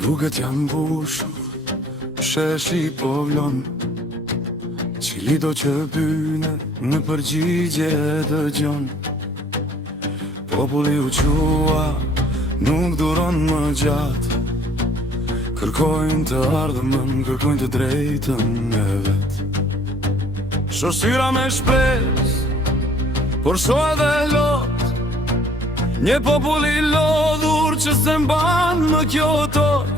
Rrugët janë mbushur, sheshi po vlon, cili do që pyne në përgjigje dëgjon. Populli u qua nuk duron më gjatë, kërkojnë të ardhmën, kërkojnë të drejtën e vet. Shoqëria me shpres, por so edhe lot, një popull i lodhur që se mban më kjo tokë.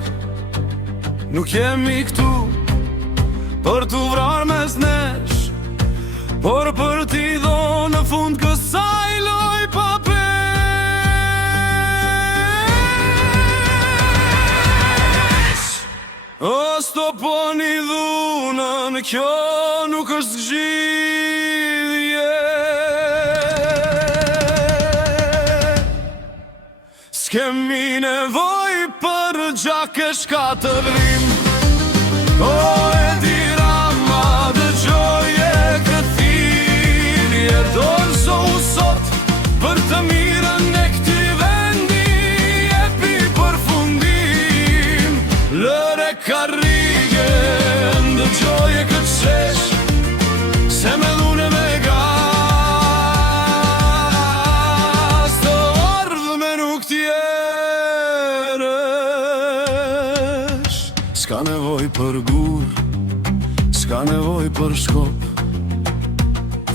Nuk jemi këtu për t'u vrar mes nesh, por për t'i dhonë në fund kësaj loj pa pesh. O stoponi dhunën, kjo nuk është zgjidhje. S'kemi nevoj për gjake shkatërim. O e dirama dëgjoje këthirje, dorëzo u sot për të mirën e këti vendi, jepi përfundim. Lëre karrige, ndëgjoje këtë shesh, se me dhune me gas, të ardhme nuk tjeresh. S'ka nevoj për gur, s'ka nevoj për shkop,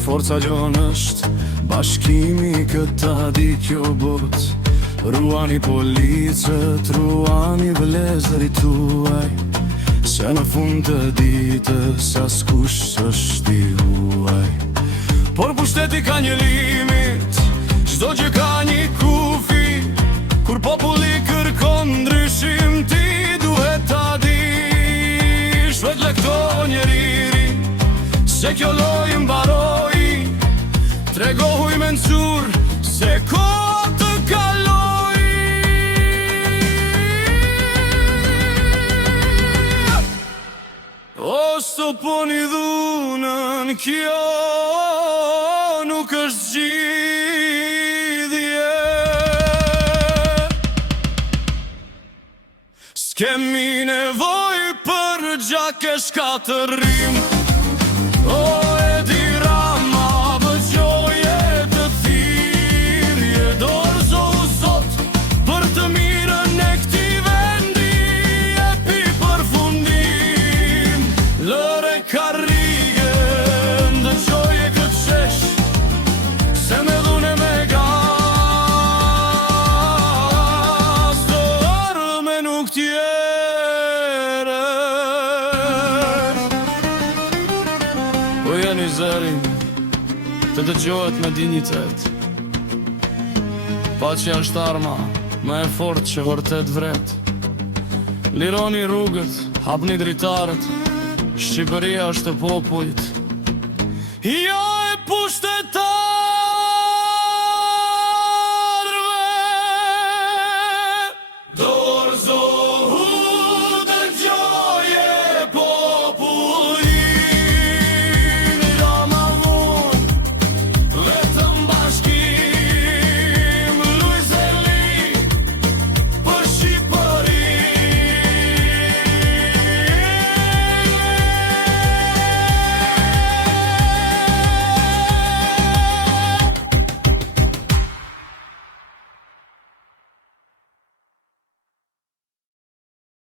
forca gjon është bashkimi, këta di kjo bot. Ruani policët, ruani vlezërit tuaj, se në fund të ditës askush s'është i huaj. Por pushteti ka një limit, çdo gjë ka një kufi, kur populli kërkon ndryshim ti duhet ta dish. Vetle këto njeriri, se kjo loj mbaroj, tregohuj me ncur se kohë të kaloj. O stoponi dhunën, kjo nuk është zgjidhje. S'kemi nevoj për gjake shkatërim. O e dirama bëgjoje të thirje, dorëzo u sot për të mirën e këti vendi, jepi përfundim. Lëre karrige, ndëgjoje këtë shesh, se me dhune me gas, të ardhme nuk tjeresh. Po jeni zërin, të dëgjohet me dignitet. Paqja është arma më e fort që vërtet vret. Lironi rrugët, hapni dritarët, Shqipëria është e popullit, jo e pushtet.